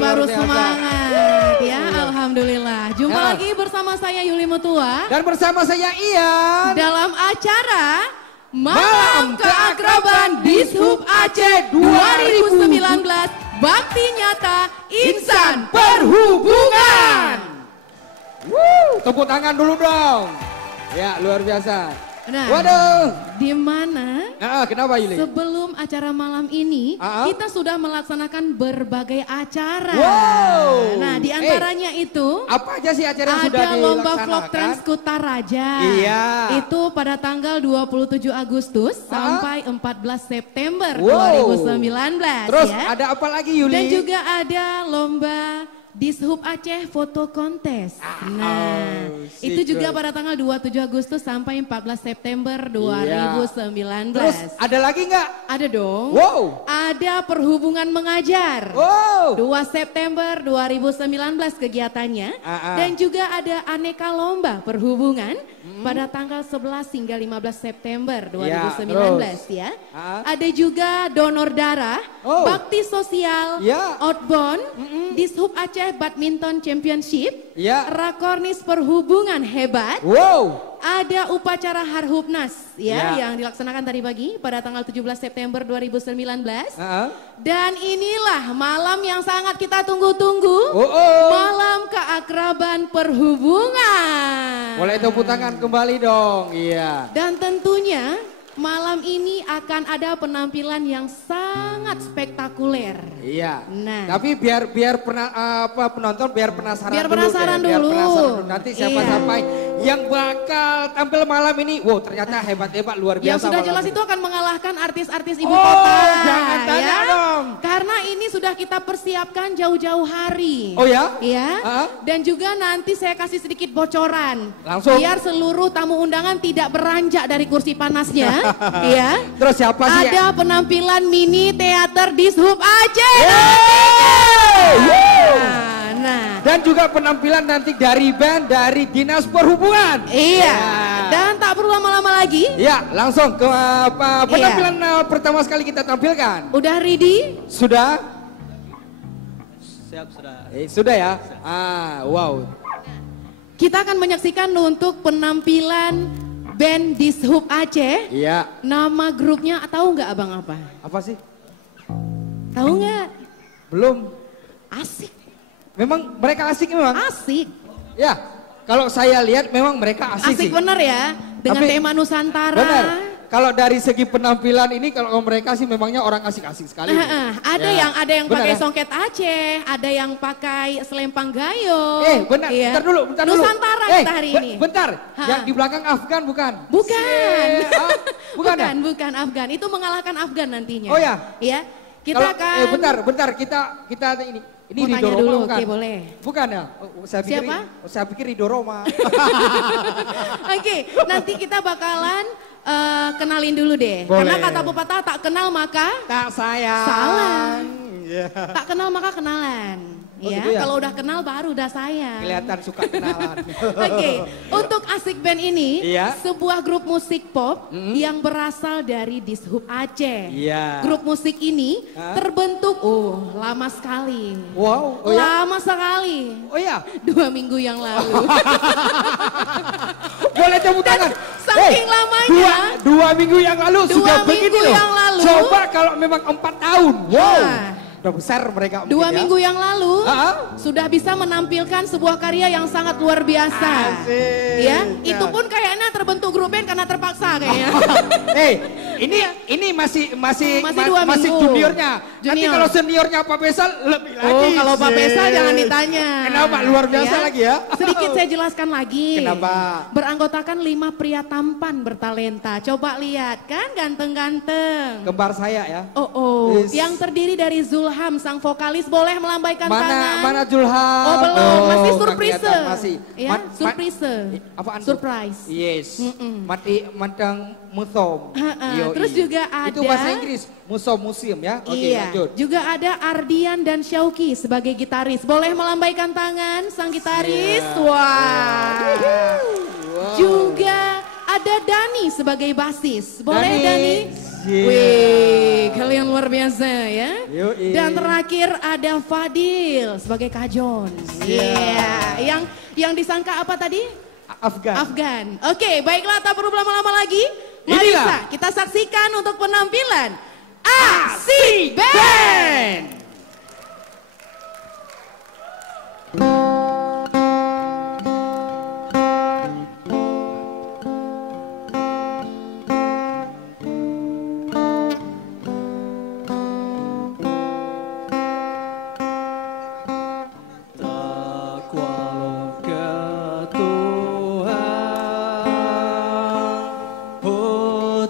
baru biasa. semangat ya, alhamdulillah. Jumpa lagi bersama saya Yuli Mutua Dan bersama saya Ian. dalam acara Malam Keakraban Dishub Aceh 2019 Bakti Nyata Insan Perhubungan. Tepuk tangan dulu dong. Ya, luar biasa. Nah, Waduh. di mana Kenapa Yuli? sebelum acara malam ini kita sudah melaksanakan berbagai acara. Wow. Nah, di antaranya itu Apa aja sih acara yang sudah ada dilaksanakan? lomba vlog Trans Kutaraja. Iya. Itu pada tanggal 27 Agustus sampai 14 September Wow. 2019 Terus ya. ada apa lagi Yuli? Dan juga ada lomba Dishub Aceh Foto Kontes. Nah, itu juga pada tanggal 27 Agustus sampai 14 September 2019. Terus ada lagi nggak? Ada dong. Wow. Ada perhubungan mengajar. Wow. 2 September 2019 kegiatannya. Dan juga ada aneka lomba perhubungan pada tanggal 11 hingga 15 September 2019 ya. Ada juga donor darah, bakti sosial, outbound, Dishub Aceh Badminton Championship, Rakornis Perhubungan Hebat. Wow. Ada upacara Harhubnas ya yang dilaksanakan tadi pagi pada tanggal 17 September 2019. Dan inilah malam yang sangat kita tunggu-tunggu. Malam Keakraban Perhubungan. Boleh tepuk tangan kembali dong. Iya. Dan tentunya malam ini akan ada penampilan yang sangat spektakuler. Iya. Nah, tapi biar penonton biar penasaran biar dulu. penasaran dulu. Biar penasaran dulu. Nanti siapa-siapa yang bakal tampil malam ini. Wow, ternyata hebat-hebat luar biasa. Yang sudah jelas itu akan mengalahkan artis-artis ibu Oh, kota. jangan tanya dong. Karena ini sudah kita persiapkan jauh-jauh hari. Oh ya? Ya. Dan juga nanti saya kasih sedikit bocoran. Langsung. Biar seluruh tamu undangan tidak beranjak dari kursi panasnya. Ya. Terus siapa sih? Ada penampilan mini teater Dishub Aceh. Nah. Dan juga penampilan nanti dari band dari Dinas Perhubungan. Iya. Dan tak perlu lama-lama lagi. Ya, langsung ke penampilan pertama sekali kita tampilkan. Udah ready? Sudah? Siap, sudah. Sudah ya? Wow. Kita akan menyaksikan untuk penampilan band Dishub Aceh. Iya. Nama grupnya tahu nggak abang apa? Apa sih? Tahu nggak? Belum. Asik. Memang mereka asik memang? Asik. Ya, kalau saya lihat memang mereka asik sih. Asik bener ya, dengan tema Nusantara. Bener. Kalau dari segi penampilan ini kalau mereka sih memangnya orang asik-asik sekali. Ada yang pakai songket Aceh, ada yang pakai selempang gayo. Bentar, bentar dulu. Nusantara kita hari ini. Bentar, yang di belakang Afgan bukan? Bukan. Bukan Afgan. Itu mengalahkan Afgan nantinya. Oh ya? Iya. Kita akan. Bentar, kita ini. Ini Ridho Roma dulu, bukan? Oke, boleh. Bukan ya? Siapa? Saya pikir Ridho Roma. Oke, nanti kita bakalan kenalin dulu deh. Boleh. Karena kata pepatah tak kenal maka tak sayang. Salah. Tak kenal maka kenalan. Ya, gitu ya? Kalau udah kenal baru udah sayang. Kelihatan suka kenalan. Oke, untuk Asik Band ini sebuah grup musik pop yang berasal dari Dishub Aceh. Grup musik ini terbentuk lama sekali. Wow, lama sekali. Oh ya? 2 minggu yang lalu. Boleh tepuk tangan. Saking lamanya. 2 minggu yang lalu sudah begini loh. Yang lalu. Coba kalau memang 4 tahun. Wow. Udah besar mereka. 2 minggu yang lalu sudah bisa menampilkan sebuah karya yang sangat luar biasa. Asik. Ya, itu pun kayaknya terbentuk grup band karena terpaksa kayaknya. Ini masih 2 minggu. juniornya. Nanti kalau seniornya Pak Faisal lebih lagi. Kalau Pak Faisal jangan ditanya. Kenapa luar biasa lagi ya? Sedikit saya jelaskan lagi. Kenapa? Beranggotakan 5 pria tampan bertalenta. Coba lihat kan ganteng-ganteng. Kembar saya ya. Yang terdiri dari Zulham sang vokalis, boleh melambaikan tangan. Mana Zulham? Oh belum, masih surprise. Masih. Ya, surprise. Apaan? Surprise. Yes. Mantang musom. Terus juga ada. Itu bahasa Inggris. Museum ya. Oke, lanjut. Juga ada Ardian dan Syauki sebagai gitaris. Boleh melambaikan tangan sang gitaris. Wah. Juga ada Dani sebagai basis. Boleh Dani? Wih, kalian luar biasa ya. Yui. Dan terakhir ada Fadil sebagai Kajon. Iya. Yang disangka apa tadi? Afgan. Oke, baiklah tak perlu lama-lama lagi. Mari kita saksikan untuk penampilan Asik Band.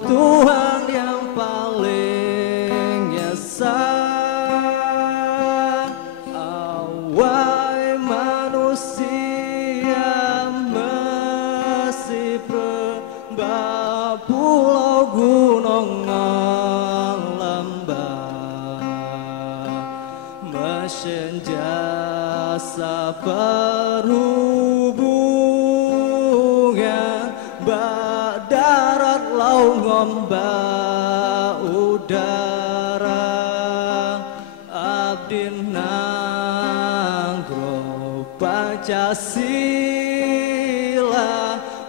Tuhan yang paling esa, awai manusia masih berbah pulau gunung lembah, mesenjasa perhubungan darat laut ngomba udara, abdi nanggro Pancasila,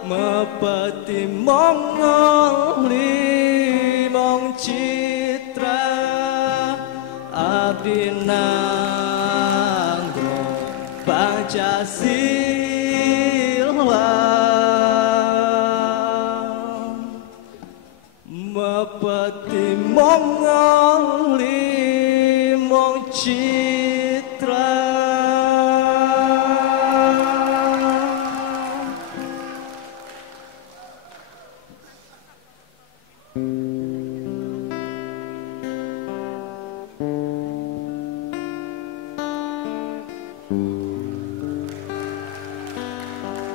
mepeti Mongol limong citra, abdi nanggro Pancasila. Mepeti Mongol limong citra.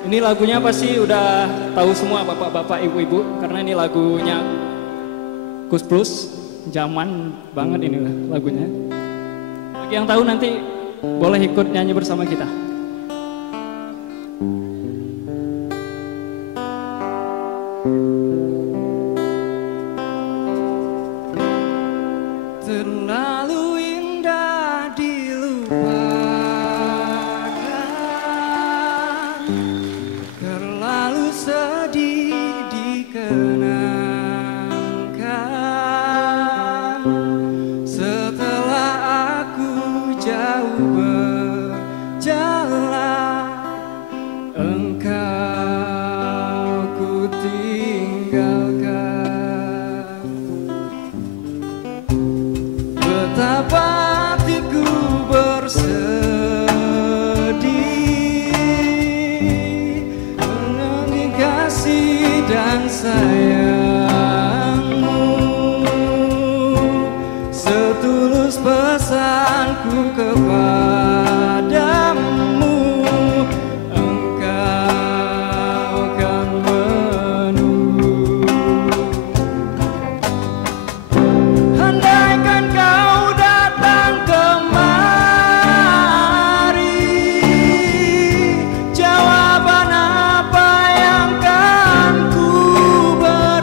Ini lagunya pasti udah tahu semua bapak-bapak, ibu-ibu, karena ini lagunya Kus Plus, zaman banget ini lagunya. Bagi yang tahu nanti boleh ikut nyanyi bersama kita. Terlalu indah dilupakan, terlalu sedih dikenangkan. Setelah aku jauh berjalan, engkau ku tinggalkan. Betapa hatiku bersedih mengenai kasih dan sayangmu, setulus pesanku kepadamu, engkau kan menunggu. Andaikan kau datang kemari, jawaban apa yang kan ku beri?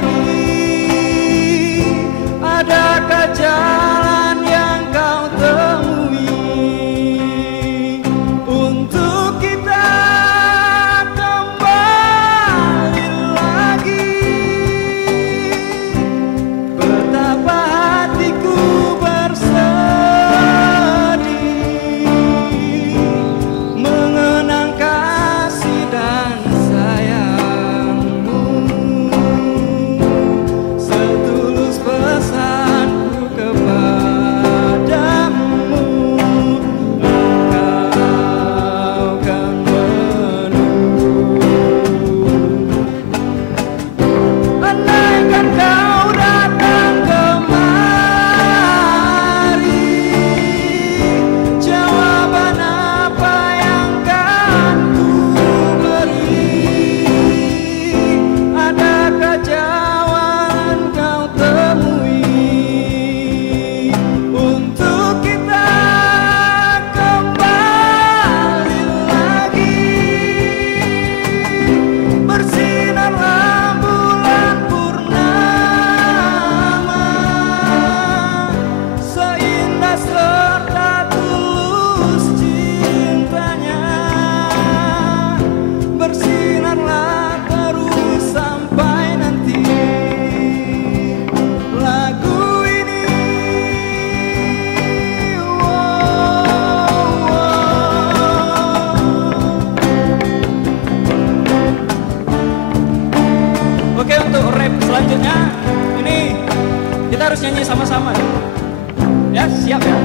selanjutnya ini kita harus nyanyi sama-sama. Ya, siap ya.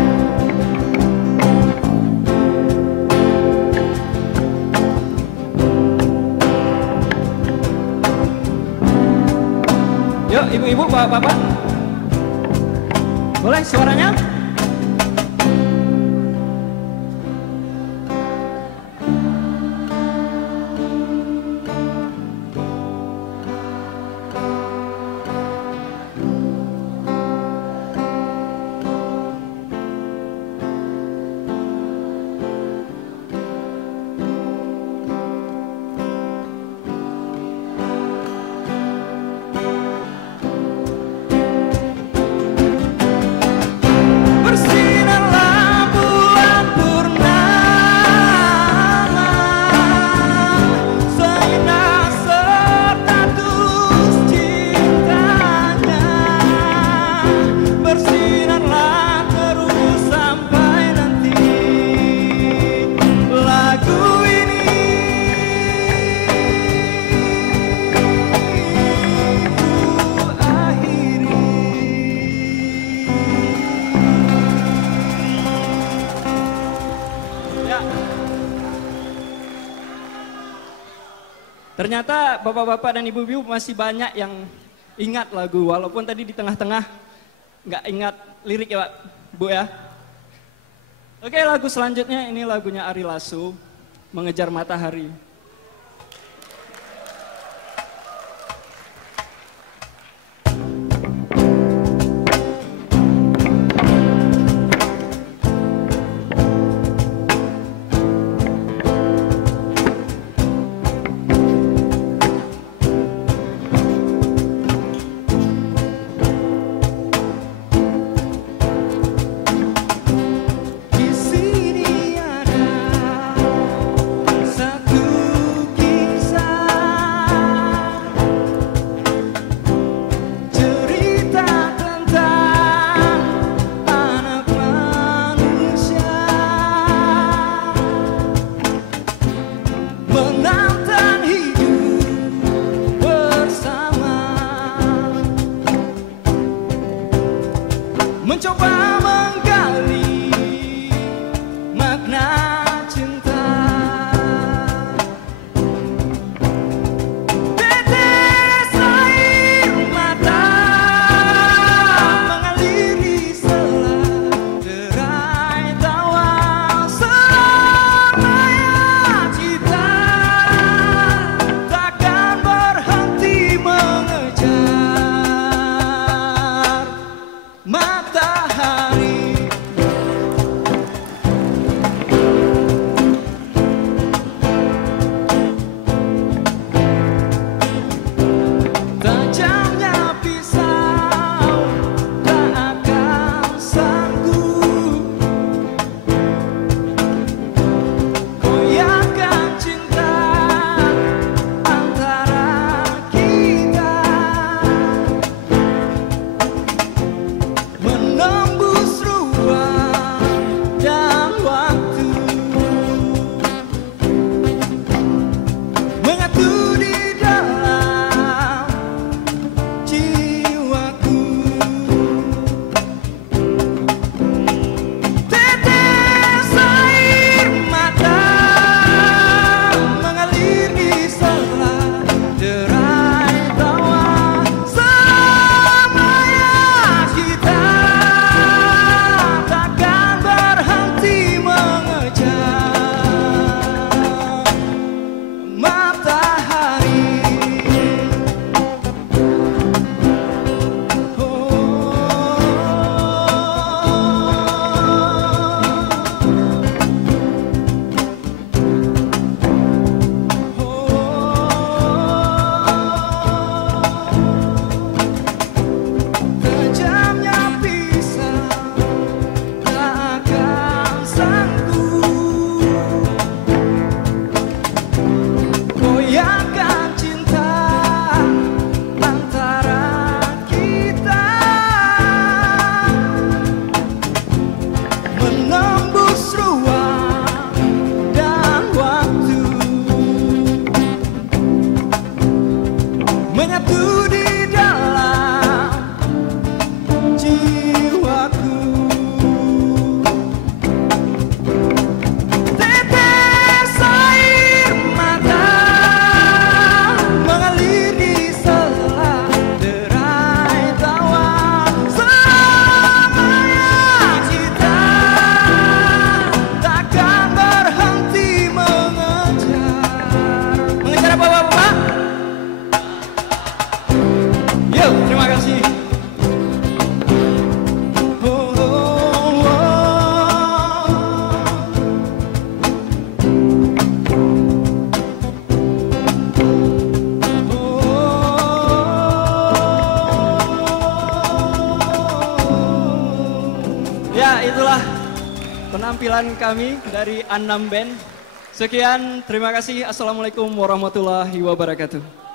Yuk, ibu-ibu, bapak-bapak. Boleh suaranya? Ternyata bapak-bapak dan ibu-ibu masih banyak yang ingat lagu, walaupun tadi di tengah-tengah nggak ingat lirik ya Pak, Bu ya. Oke, lagu selanjutnya ini lagunya Ari Lasso, Mengejar Matahari. Mencoba menggali makna cinta. Tetes air mata mengalir di sela derai tawa selamanya cinta takkan berhenti mengejar matahari. Tajamnya pisau tak akan sanggup goyahkan cinta antara kita, menembus ruang dan waktu, menyatu di dalam jiwaku. Tetes air mata mengalir di sela derai tawa selamanya kita takkan berhenti mengejar matahari. Tajamnya pisau tak akan sanggup goyahkan cinta antara kita, menembus ruang dan waktu, menyatu di dalam penampilan kami dari Annam Band. Sekian, terima kasih. Assalamualaikum warahmatullahi wabarakatuh.